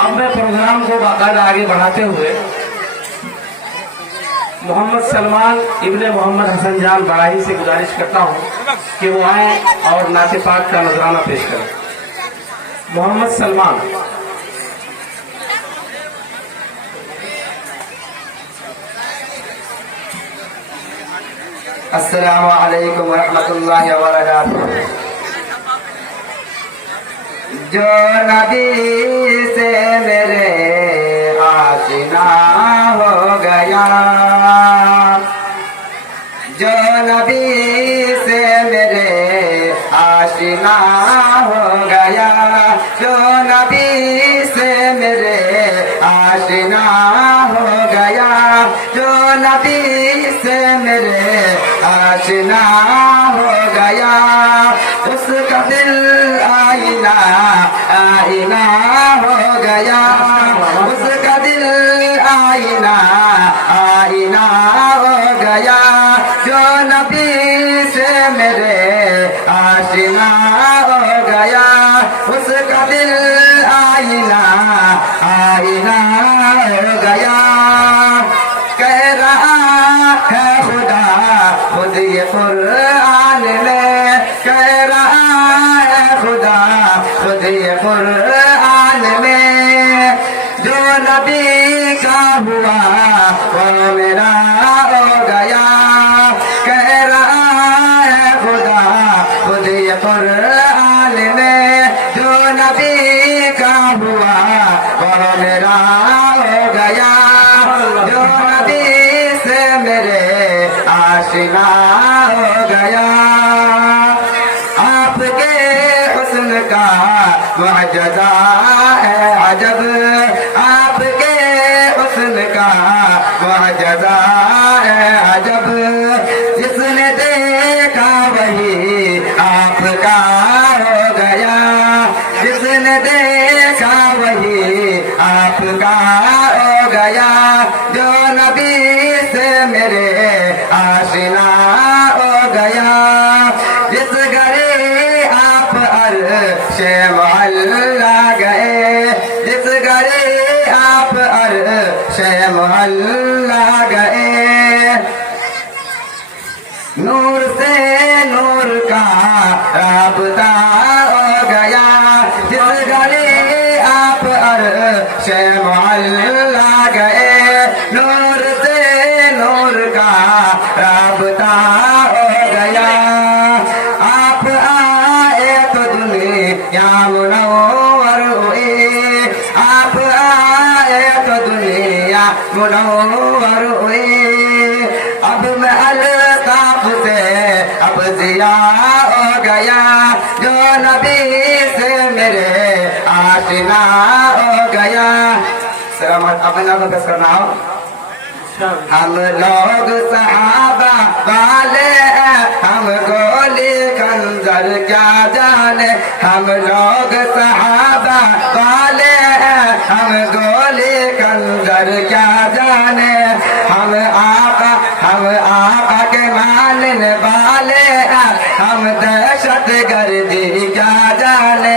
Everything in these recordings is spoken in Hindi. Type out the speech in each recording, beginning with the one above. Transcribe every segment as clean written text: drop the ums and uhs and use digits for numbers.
अब मैं प्रोग्राम को बाकायदा आगे बढ़ाते हुए मोहम्मद सलमान इब्ने मोहम्मद हसन जान बड़ाही से गुजारिश करता हूं कि वो आए और नाते पाक का नजराना पेश करें। मोहम्मद सलमान। अस्सलामु अलैकुम रहमतुल्लाहि व बरकातुहू। जो नबी से मेरे आशिना हो गया, जो नबी से मेरे आशिना हो गया, जो नबी से मेरे आशिना हो गया, जो नबी से मेरे आशिना हो गया, उसका दिल आईना आईना हो गया, उसका दिल आईना आईना हो गया, जो नबी से मेरे आशिना हो गया, उसका दिल आईना आईना हो गया। कह रहा है खुदा खुद ये कुरान में, कह रहा है खुदा खुद ये कुरान में, जो नबी का हुआ वो मेरा हो गया। कह रहा है खुदा खुद ये कुरान में, जो नबी का हुआ वो मेरा हो गया, जो नबी से मेरे आशिना हो गया। आपके हुस्न का मुअज्जज़ा है अजब, आपके हुस्न का मुअज्जज़ा है अजब, जिसने देखा वही आपका हो गया, जिसने देखा वही आपका हो गया, जो नबी से मेरे आशिना हो गया। जिस घरे आप अर्शे मोहल्ला गए, जिस घरे आप अर्शे मोहल्ला गए, नूर से नूर का राबता हो गया, जिस घरे आप अर्शे मोहल्ला गए, नूर से नूर का राबता हो गया। आप आए तो दुनिया मुनव्वर हुई, आप आए तो दुनिया मुनव्वर हुई, अब मैं अल्ताफ से अब जिया हो गया, जो नबी से मेरे आशिना हो गया। सलामत अपने नाम को करना हो। हम लोग सहाबा वाले हैं, हम गोली खंजर क्या जाने, हम लोग सहाबा वाले हैं, हम गोली खंजर क्या जाने, हम आका के मानने वाले हैं, हम दहशत गर्दी क्या जाने।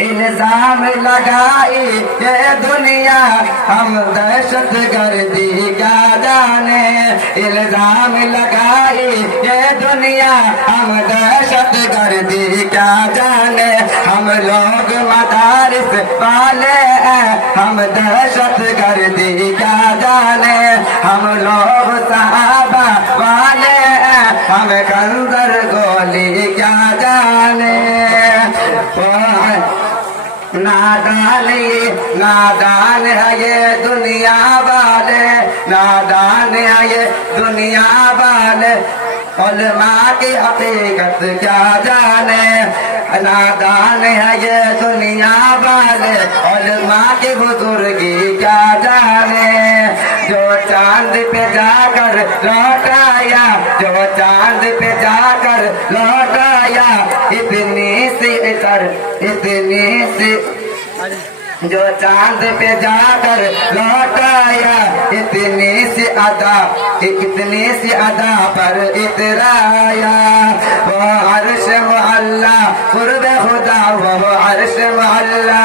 इल्जाम लगाई ये दुनिया हम दहशत गर्दी क्या जाने, इल्जाम लगाई ये दुनिया हम दहशत गर्दी क्या जाने, हम लोग मदारिस वाले हैं, हम दहशत गर्दी क्या जाने, हम लोग सहाबा वाले हैं, हम खंजर गोली क्या जाने। नादान है ये दुनिया वाले, नादान है ये दुनिया वाले, उलमा की हकीकत क्या जाने, नादान है ये दुनिया वाले, उलमा की बुजुर्गी क्या जाने। जो चांद पे जाकर लौट आया, जो चांद पे जाकर लौट आया, इतनी सी जो चांद पे जाकर लौट आया, इतनी सी अदा पर इतराया, वो अर्श मुअल्ला कुर्ब खुदा वो अर्श मुअल्ला,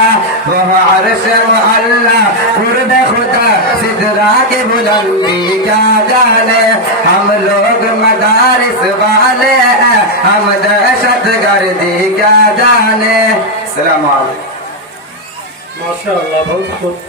वो अर्श मुअल्ला, कुर्ब खुदा सिदरा की बुलंदी क्या जाने। हम लोग मदारिस वाले हैं, हम दहशत गर्दी क्या जाने। सलाम अलैकुम। माशाअल्लाह, बहुत खूब।